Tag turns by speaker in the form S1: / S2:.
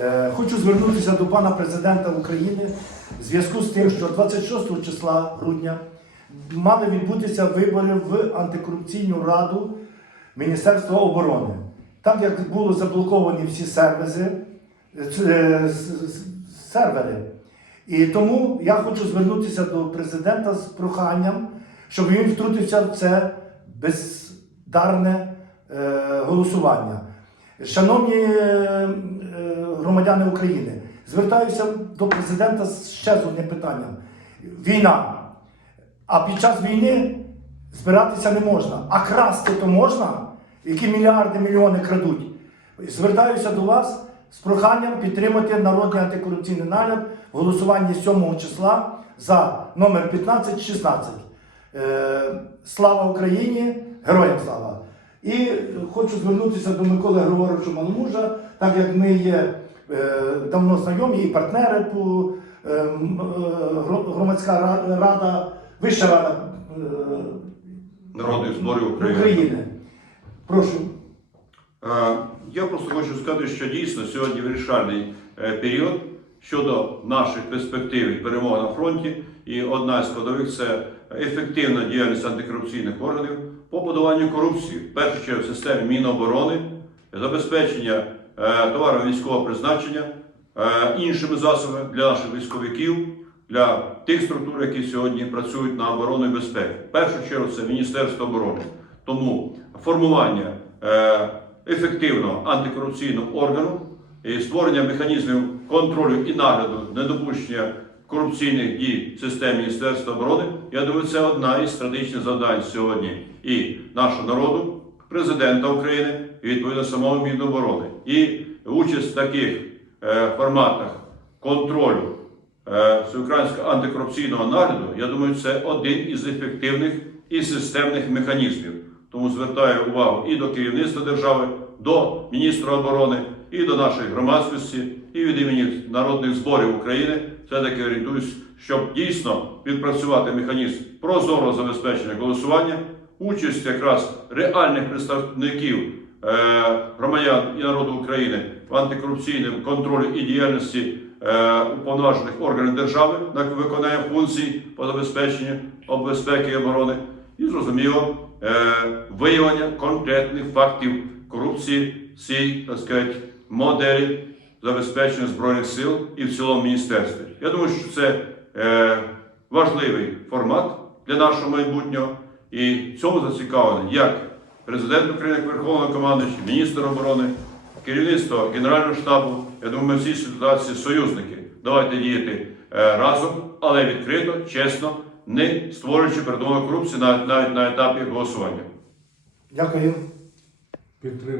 S1: Е, Хочу звернутися до пана президента України в зв'язку з тим, що 26 числа грудня мали відбутися вибори в антикорупційну раду Міністерства оборони. Так як були заблоковані всі сервіси, е, с- сервери. І тому я хочу звернутися до президента з проханням, щоб він втрутився в це бездарне е, голосування. Шановні е, громадяни України, звертаюся до президента ще з одним питанням. Війна. А під час війни збиратися не можна. А красти то можна, які мільярди, мільйони крадуть. Звертаюся до вас з проханням підтримати народний антикорупційний нагляд в голосуванні 7 числа за номер 1516. Е, Слава Україні! Героям слава! І хочу звернутися до Миколи Григоровича Маломужа, так як ми є е, давно знайомі і партнери по е, е, гро- громадська ра- рада, вища рада
S2: Народних зборів України.
S1: України. Прошу.
S2: Я просто хочу сказати, що дійсно сьогодні вирішальний період щодо наших перспектив і перемоги на фронті. І одна з складових це ефективна діяльність антикорупційних органів по подоланню корупції, в першу чергу в системі Міноборони, забезпечення е, товарами військового призначення, е, іншими засобами для наших військовиків, для тих структур, які сьогодні працюють на оборону і безпеку. В першу чергу це Міністерство оборони. Тому формування е, ефективного антикорупційного органу і створення механізмів контролю і нагляду недопущення корупційних дій в системі Міністерства оборони, я думаю, це одна із стратегічних завдань сьогодні і нашого народу, президента України і відповідно самого Міноборони. І участь в таких е, форматах контролю е, всеукраїнського антикорупційного нагляду, я думаю, це один із ефективних і системних механізмів. Тому звертаю увагу і до керівництва держави, до міністра оборони, і до нашої громадськості, і від імені народних зборів України. Все-таки орієнтуюсь, щоб дійсно відпрацювати механізм прозорого забезпечення голосування, участь якраз реальних представників е, громадян і народу України в антикорупційному контролі і діяльності е, уповноважених органів держави на виконання функцій по забезпеченню безпеки і оборони, і зрозуміло виявлення конкретних фактів корупції цій, так сказати, моделі забезпечення збройних сил і в цілому міністерстві. Я думаю, що це е, важливий формат для нашого майбутнього, і в цьому зацікавлений як президент України, як Верховний командуючий, міністр оборони, керівництво Генерального штабу. Я думаю, ми в цій ситуації союзники. Давайте діяти е, разом, але відкрито, чесно, не створюючи передумови корупції на, на, на етапі голосування.
S1: Дякую.
S3: Підтримую.